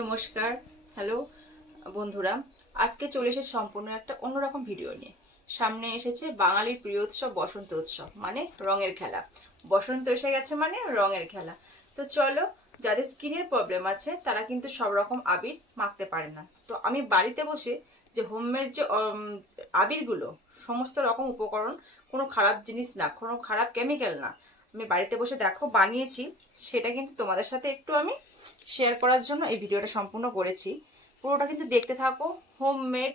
নমস্কার, হ্যালো বন্ধুরা। আজকে চলে এসেছে সম্পূর্ণ একটা অন্যরকম ভিডিও নিয়ে। সামনে এসেছে বাঙালির প্রিয় উৎসব বসন্ত উৎসব, মানে রঙের খেলা। বসন্ত এসে গেছে মানে রঙের খেলা। তো চলো, যাদের স্কিনের প্রবলেম আছে তারা কিন্তু সব রকম আবির মাখতে পারে না। তো আমি বাড়িতে বসে যে হোমমেড যে আবিরগুলো, সমস্ত রকম উপকরণ, কোনো খারাপ জিনিস না, কোনো খারাপ কেমিক্যাল না, আমি বাড়িতে বসে দেখো বানিয়েছি, সেটা কিন্তু তোমাদের সাথে একটু আমি শেয়ার করার জন্য এই ভিডিওটা সম্পূর্ণ করেছি। পুরোটা কিন্তু দেখতে থাকো। হোমমেড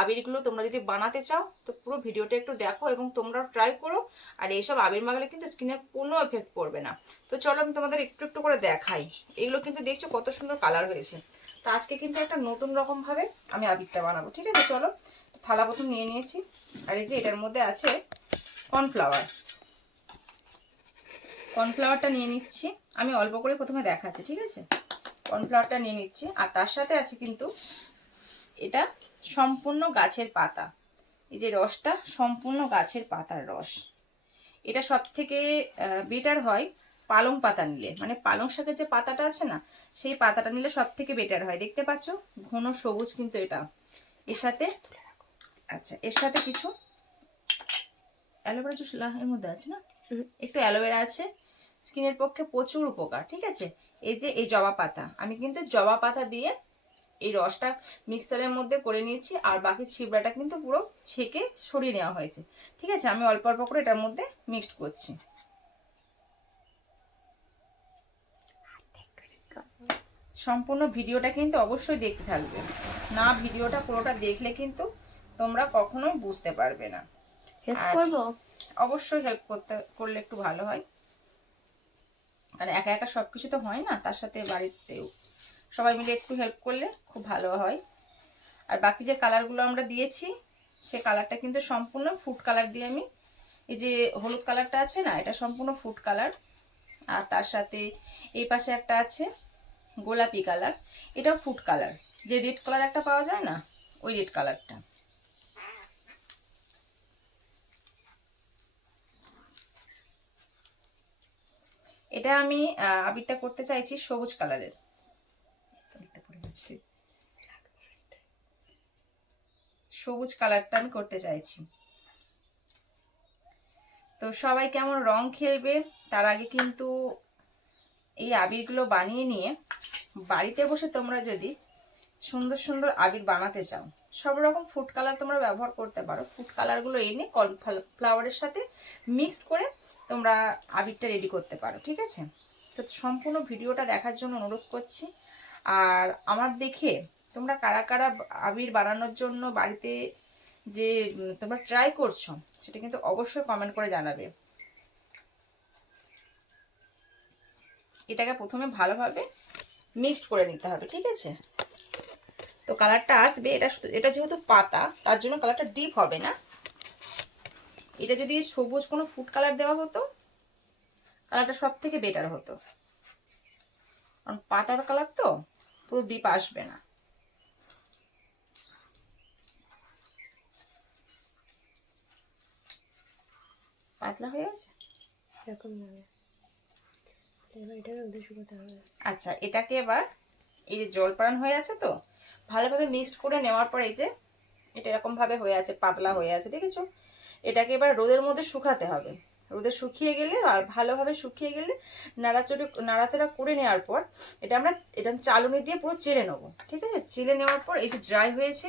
আবিরগুলো তোমরা যদি বানাতে চাও তো পুরো ভিডিওটা একটু দেখো এবং তোমরা ট্রাই করো। আর এইসব আবির মাখলে কিন্তু স্কিনের কোনো এফেক্ট পড়বে না। তো চলো আমি তোমাদের একটু একটু করে দেখাই। এগুলো কিন্তু দেখছো কত সুন্দর কালার হয়েছে। তো আজকে কিন্তু একটা নতুন রকম ভাবে আমি আবিরটা বানাবো, ঠিক আছে? চলো, থালা প্রথম নিয়ে নিয়েছি। আর এই যে এটার মধ্যে আছে কর্নফ্লাওয়ার। কর্নফ্লাওয়ারটা নিয়ে নিচ্ছি, আমি অল্প করে প্রথমে দেখাচ্ছি, ঠিক আছে? কর্নফ্লাওয়ারটা নিয়ে নিচ্ছি। আর তার সাথে আছে কিন্তু এটা সম্পূর্ণ গাছের পাতা। এই যে রসটা সম্পূর্ণ গাছের পাতার রস। এটা সব থেকে বেটার হয় পালং পাতা নিলে, মানে পালং শাকের যে পাতাটা আছে না, সেই পাতাটা নিলে সব থেকে বেটার হয়। দেখতে পাচ্ছ ঘন সবুজ কিন্তু এটা। এর সাথে আচ্ছা, এর সাথে কিছু অ্যালোভেরা জুস এর মধ্যে আছে না, একটু অ্যালোভেরা আছে, স্কিনের পক্ষে প্রচুর উপকার, ঠিক আছে? এই যে এই জবা পাতা, আমি কিন্তু জবা পাতা দিয়ে এই রসটা মিক্সারের মধ্যে করে নিয়েছি। আর বাকি ছিবড়াটা কিন্তু পুরো ছেঁকে সরিয়ে নেওয়া হয়েছে, ঠিক আছে? আমি অল্প অল্প করে এটার মধ্যে মিক্সড করছি। সম্পূর্ণ ভিডিওটা কিন্তু অবশ্যই দেখতে থাকবে, না ভিডিওটা পুরোটা দেখলে কিন্তু তোমরা কখনোই বুঝতে পারবে না। হেল্প করব, অবশ্যই হেল্প করলে একটু ভালো হয়, কারণ একা একা সবকিছু তো হয় না, তার সাথে বাড়িতেও সবাই মিলে একটু হেল্প করলে খুব ভালো হয়। আর বাকি যে কালারগুলো আমরা দিয়েছি, সে কালারটা কিন্তু সম্পূর্ণ ফুড কালার দিয়ে আমি, এই যে হলুদ কালারটা আছে না, এটা সম্পূর্ণ ফুড কালার। আর তার সাথে এই পাশে একটা আছে গোলাপি কালার, এটাও ফুড কালার। যে রেড কালার একটা পাওয়া যায় না, ওই রেড কালারটা। এটা আমি আবিরটা করতে চাইছি সবুজ কালারের। সবুজ কালারটা আমি করতে চাইছি। তো সবাই কেমন রং খেলবে তার আগে কিন্তু এই আবিরগুলো বানিয়ে নিয়ে বাড়িতে বসে তোমরা যদি সুন্দর সুন্দর আবির বানাতে চাও, সব রকম ফুড কালার তোমরা ব্যবহার করতে পারো। ফুড কালারগুলো এনে কর্নফ্লাওয়ারের সাথে মিক্সড করে তোমরা আবিরটা রেডি করতে পারো, ঠিক আছে? তো সম্পূর্ণ ভিডিওটা দেখার জন্য অনুরোধ করছি। আর আমার দেখে তোমরা কারা কারা আবির বানানোর জন্য বাড়িতে যে তোমরা ট্রাই করছো, সেটা কিন্তু অবশ্যই কমেন্ট করে জানাবে। এটাকে প্রথমে ভালোভাবে মিক্সড করে নিতে হবে, ঠিক আছে? তো কালারটা আসবে, এটা যেহেতু পাতা, তার জন্য কালারটা ডিপ হবে না। এটা যদি সবুজ কোনো ফুড কালার দেওয়া হতো, কালারটা সব থেকে বেটার হতো, কারণ পাতার কালার তো পুরো ডিপ আসবে না। পাতলা হয়ে আছে। আচ্ছা, এটাকে এবার এই যে জলপান হয়ে আছে, তো ভালোভাবে মিক্সড করে নেওয়ার পর এই যে এটা এরকম ভাবে হয়ে আছে, পাতলা হয়ে আছে, দেখেছো? এটাকে এবার রোদের মধ্যে শুকাতে হবে। রোদে শুকিয়ে গেলে আর ভালোভাবে শুকিয়ে গেলে নাড়াচাড়া করে নেওয়ার পর এটা চালুনি দিয়ে পুরো চেলে নেবো, ঠিক আছে? চেলে নেওয়ার পর এই যে ড্রাই হয়েছে,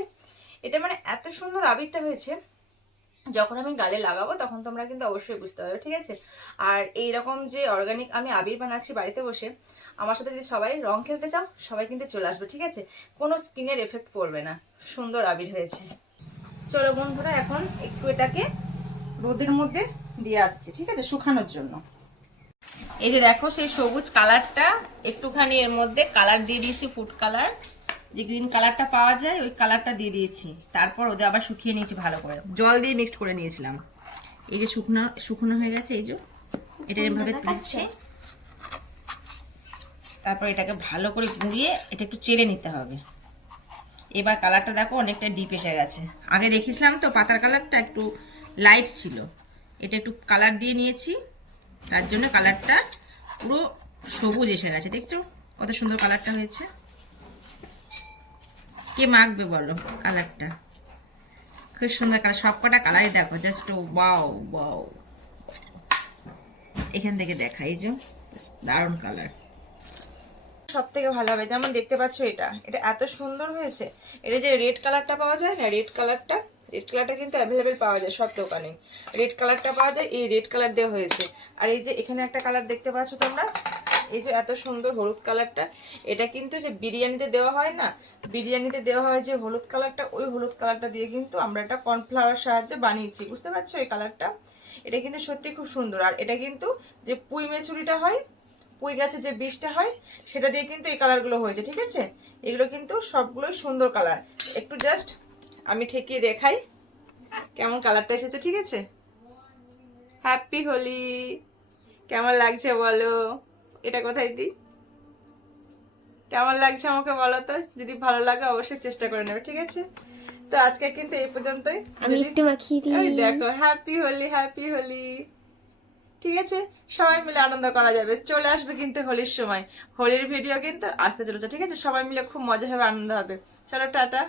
এটা মানে এত সুন্দর আবিরটা হয়েছে, যখন আমি গালে লাগাবো তখন তোমরা কিন্তু অবশ্যই বুঝতে পারবে, ঠিক আছে? আর এইরকম যে অর্গানিক আমি আবির বানাচ্ছি বাড়িতে বসে, আমার সাথে যদি সবাই রং খেলতে চাও সবাই কিন্তু চলে আসবে, ঠিক আছে? কোনো স্কিনের এফেক্ট পড়বে না, সুন্দর আবির হয়েছে। চলো বন্ধুরা, এখন একটু এটাকে রোদের মধ্যে দিয়ে আসছি, ঠিক আছে, শুকানোর জন্য। এই যে দেখো সেই সবুজ কালারটা, একটুখানি এর মধ্যে কালার দিয়ে দিয়েছি, ফুড কালার, যে গ্রিন কালারটা পাওয়া যায় ওই কালারটা দিয়ে দিয়েছি। তারপর ওদের আবার শুকিয়ে নিয়েছি ভালো করে, জল দিয়ে মিক্সড করে নিয়েছিলাম। এই যে শুকনো শুকনো হয়ে গেছে, এই যে এটা এভাবে তুলছি। তারপর এটাকে ভালো করে গুঁড়িয়ে এটা একটু চেড়ে নিতে হবে। এবার কালারটা দেখো অনেকটা ডিপ এসে গেছে। আগে দেখিয়েছিলাম তো পাতার কালারটা একটু লাইট ছিল, এটা একটু কালার দিয়ে নিয়েছি, তার জন্য কালারটা পুরো সবুজ এসে গেছে। দেখছো কত সুন্দর কালারটা হয়েছে। কে মাখবে বলো কালারটা? খুব সুন্দর কালার, সব কটা কালারই দেখো, জাস্ট ওয়াও ওয়াও। এখান থেকে দেখা, এই যে দারুণ কালার, সব থেকে ভালো হবে। যেমন দেখতে পাচ্ছ এটা এটা এত সুন্দর হয়েছে। এটা যে রেড কালারটা পাওয়া যায় না, রেড কালারটা কিন্তু অ্যাভেলেবেল পাওয়া যায় সব দোকানে। রেড কালারটা পাওয়া যায়, এই রেড কালার দেওয়া হয়েছে। আর এই যে এখানে একটা কালার দেখতে পাচ্ছ তোমরা, এই যে এত সুন্দর হলুদ কালারটা, এটা কিন্তু যে বিরিয়ানিতে দেওয়া হয় না, বিরিয়ানিতে দেওয়া হয় যে হলুদ কালারটা, ওই হলুদ কালারটা দিয়ে কিন্তু আমরা এটা কর্নফ্লাওয়ার সাহায্যে বানিয়েছি, বুঝতে পারছো এই কালারটা। এটা কিন্তু সত্যি খুব সুন্দর। আর এটা কিন্তু যে পুঁই মেচুরিটা হয়, পুঁই গাছে যে বীজটা হয়, সেটা দিয়ে কিন্তু এই কালারগুলো হয়েছে, ঠিক আছে। এগুলো কিন্তু সবগুলোই সুন্দর কালার। একটু জাস্ট আমি ঠেকিয়ে দেখাই কেমন কালারটা এসেছে, ঠিক আছে। হ্যাপি হোলি, কেমন লাগছে বলো? এটা কোথায় দিই? কেমন লাগছে আমাকে বলো তো, যদি ভালো লাগে অবশ্যই চেষ্টা করে নেবে, ঠিক আছে। তো আজকে কিন্তু এই পর্যন্তই। আমি একটু মাখিয়ে দিই। ওই দেখো, হ্যাপি হোলি, হ্যাপি হোলি, ঠিক আছে। সবাই মিলে আনন্দ করা যাবে। চলে আসবে কিন্তু হোলির সময়, হোলির ভিডিও কিন্তু আসতে চলেছে, ঠিক আছে। সবাই মিলে খুব মজা হবে, আনন্দ হবে। চলো টাটা।